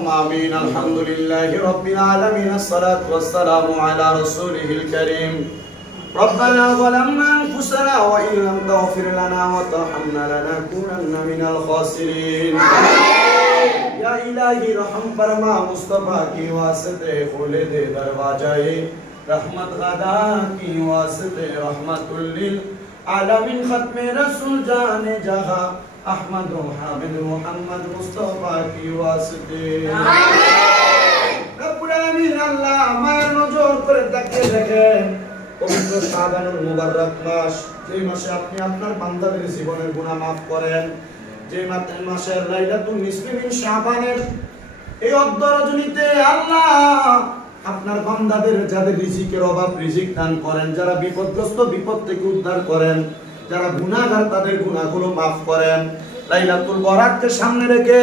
اللهم آمين. الحمد لله رب العالمين، الصلاة والسلام على رسوله الكريم. ربنا ظلمنا أنفسنا وإن لم تغفر لنا وترحمنا لنكونن من الخاسرين. या इलाही रहम फरमा मुस्तफा की वास्ते खोले दे दरवाजाए रहमत अदा की वास्ते रहमतुल लिल आलमीन खत्मे रसूल जाने जहां अहमद हामिद मोहम्मद मुस्तफा की वास्ते रब्बुल आलमीन अल्लाह मायर नजर করে তাকিয়ে দেখেন পবিত্র শাবানুল মুবাররক মাস, যেই মাসে আপনি আপনার বান্দাদের জীবনের গুনাহ maaf করেন, যে মাসের লাইলাতুল নিসফি মিন শাবানের এই অর্ধ রজনীতে আল্লাহ আপনার বান্দাদের যাদের রিজিকের অভাব রিজিক দান করেন, যারা বিপদগ্রস্ত বিপদ থেকে উদ্ধার করেন, যারা গুনাহগার তাদের গুনাহগুলো maaf করেন। লাইলাতুল বরাতকে সামনে রেখে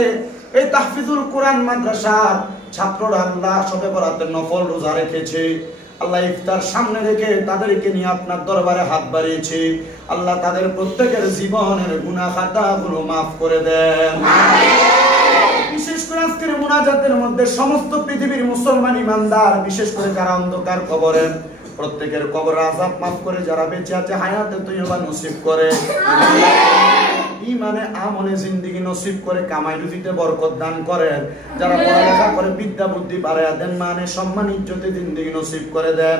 এই তাহফিজুল কোরআন মাদ্রাসার ছাত্ররা আল্লাহ শবে বরাতের নফল রোজা রেখেছে। আল্লাহ ইফতার সামনে রেখে তাদেরকে নিয়ে আপনার দরবারে হাত বাড়িয়েছে। আল্লাহ তাদের প্রত্যেকের জীবনের গুনাহ খাতাগুলো maaf করে দেন। বিশেষ করে আজকের মুনাজাতের মধ্যে সমস্ত পৃথিবীর মুসলমান ইমানদার, বিশেষ করে যারা অন্ধকার কবরে, প্রত্যেকের কবর আযাব maaf করে, যারা বেঁচে আছে হায়াতে তৈয়বা নসিব করে, ইমানে আমলে জিন্দেগি নসিব করে, কামাই রুজিতে বরকত দান করেন, যারা পড়ালেখা করে বিদ্যা বুদ্ধি বাড়ায়া দেন, মানে সম্মান ইজ্জতে জিন্দেগি নসিব করে দেন।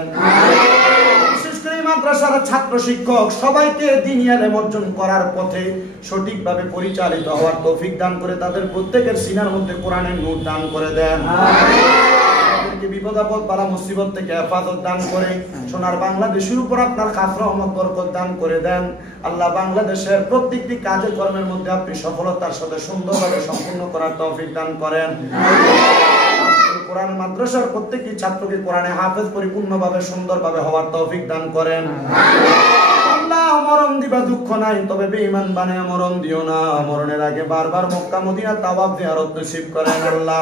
বিশেষ করে মাদ্রাসার ছাত্র শিক্ষক সবাইকে দ্বীনি ইলম অর্জন করার পথে সঠিকভাবে পরিচালিত হওয়ার তৌফিক দান করে, তাদের প্রত্যেকের সিনার মধ্যে কোরআনের নূর দান করে দেন। বিপদ আপদ বালা মুসিবত থেকে হেফাজত দান করে সোনার বাংলাদেশের উপর আপনার খাস রহমত বরকত দান করে দেন। আল্লাহ বাংলাদেশের প্রত্যেকটি কাজে কর্মের মধ্যে আপনি সফলতার সাথে সুন্দরভাবে সম্পূর্ণ করার তৌফিক দান করেন। কোরআন মাদ্রাসার প্রত্যেকটি ছাত্রকে কোরআনে হাফেজ পরিপূর্ণভাবে সুন্দরভাবে হওয়ার তৌফিক দান করেন। আল্লাহ মরণ দিবা দুঃখ নাই, তবে বেঈমান বানায় মরণ দিও না। মরণের আগে বারবার মক্কা মদিনা তাওয়াফ জিয়ারত নসিব করেন আল্লাহ।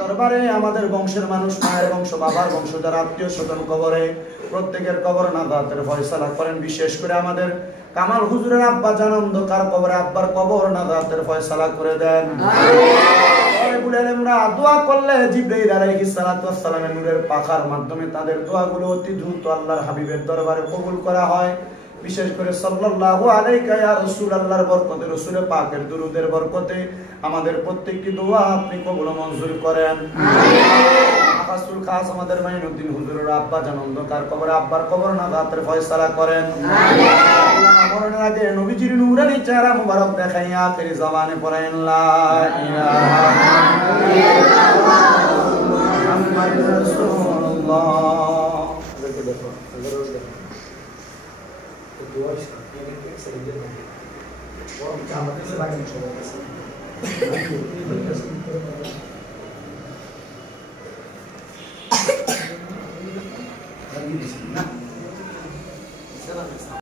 দরবারে আমাদের বংশের মানুষ, মায়ের বংশ, বাবার বংশ, যারা আত্মীয় স্বজন কবরে, প্রত্যেকের কবর নাজাতের ফয়সালা করেন। বিশেষ করে আমাদের কামাল হুজুরের আব্বা জান অন্ধকার কবরে, আব্বার কবর নাজাতের ফয়সালা করে দেন। আমরা দোয়া করলে জিবরাইল আলাইহিস সালাতু ওয়াস সালামের নূরের পাখার মাধ্যমে তাদের দোয়াগুলো অতি দ্রুত আল্লাহর হাবিবের দরবারে কবুল করা হয়। বিশেষ করে সাল্লাল্লাহু আলাইকা ইয়া রাসূলুল্লাহর বরকতে, রাসূল পাকের দুরূদের বরকতে আমাদের প্রত্যেকটি দোয়া আপনি কবুল ও মঞ্জুর করেন। আকাশুল খাস আমাদের মাইনুদ্দিন হুজুরের আব্বা জান অন্ধকার কবরে, আব্বার কবর নাজাতের ফয়সালা করেন। আল্লাহ মরণের আগে নবীজির নূরানি চেহারা মুবারক দেখাইয়া আখিরি জবানে পড়েন লা ইলাহা ইল্লাল্লাহ মুহাম্মাদুর রাসূলুল্লাহ। Dua ini sedikit lagi. Wah, camatnya sebanyak lagi di sini.